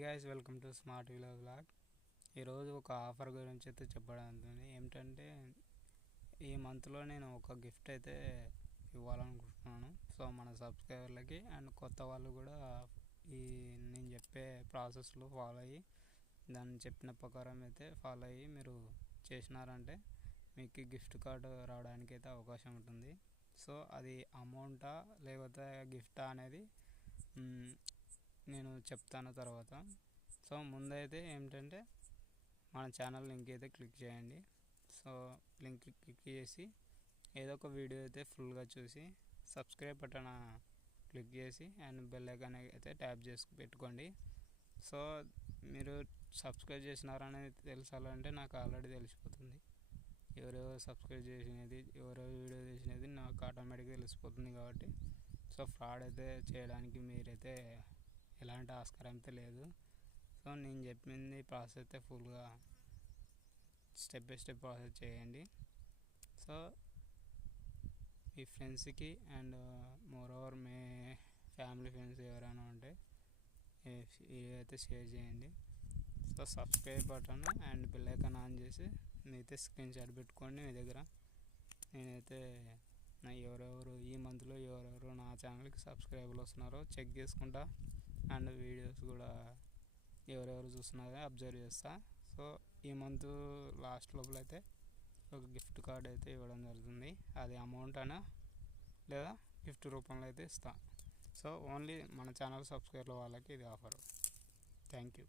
Guys, welcome to smart village blog. ఈరోజు ఒక offer గురించి అయితే చెప్పడానికి ఏమిటంటే, ఈ మంత్లో నేను ఒక గిఫ్ట్ అయితే ఇవ్వాలనుకుంటున్నాను. సో మన సబ్స్క్రైబర్లకి అండ్ కొత్త వాళ్ళు కూడా ఈ నేను చెప్పే ప్రాసెస్లో ఫాలో అయ్యి దాన్ని చెప్పిన ప్రకారం అయితే ఫాలో అయ్యి మీరు చేసినారంటే మీకు గిఫ్ట్ కార్డు రావడానికి అయితే అవకాశం ఉంటుంది. సో అది అమౌంటా లేకపోతే గిఫ్టా అనేది నేను చెప్తాను తర్వాత. సో ముందైతే ఏమిటంటే మన ఛానల్ లింక్ అయితే క్లిక్ చేయండి. సో లింక్ క్లిక్ చేసి ఏదో ఒక వీడియో అయితే ఫుల్గా చూసి సబ్స్క్రైబ్ బటన్ క్లిక్ చేసి అండ్ బెల్ ఐకాన్ అయితే ట్యాప్ చేసి పెట్టుకోండి. సో మీరు సబ్స్క్రైబ్ చేసినారనేది తెలుసాలంటే నాకు ఆల్రెడీ తెలిసిపోతుంది. ఎవరెవరు సబ్స్క్రైబ్ చేసినది, ఎవరెవరు వీడియో చేసినది నాకు ఆటోమేటిక్గా తెలిసిపోతుంది. కాబట్టి సో ఫ్రాడ్ అయితే చేయడానికి మీరైతే ఎలాంటి ఆస్కారం అయితే లేదు. సో నేను చెప్పింది ప్రాసెస్ అయితే ఫుల్గా స్టెప్ బై స్టెప్ ప్రాసెస్ చేయండి. సో మీ ఫ్రెండ్స్కి and more over me family friends ఎవరైనా ఉంటే ఇదైతే షేర్ చేయండి. So subscribe button and bell icon on చేసి మీరైతే స్క్రీన్ షాట్ పెట్టుకోండి మీ దగ్గర. నేనైతే ఎవరెవరు ఈ మంత్లో ఎవరెవరు నా ఛానల్కి సబ్స్క్రైబర్లు వస్తున్నారో చెక్ చేసుకుంటా అండ్ వీడియోస్ కూడా ఎవరెవరు చూస్తున్నారో అబ్జర్వ్ చేస్తా. సో ఈ మంత్ లాస్ట్ లోపల అయితే ఒక గిఫ్ట్ కార్డ్ అయితే ఇవ్వడం జరుగుతుంది. అది అమౌంట్ అయినా లేదా గిఫ్ట్ రూపంలో అయితే ఇస్తా. సో ఓన్లీ మన ఛానల్ సబ్స్క్రైబర్ల వాళ్ళకి ఇది ఆఫర్. Thank you.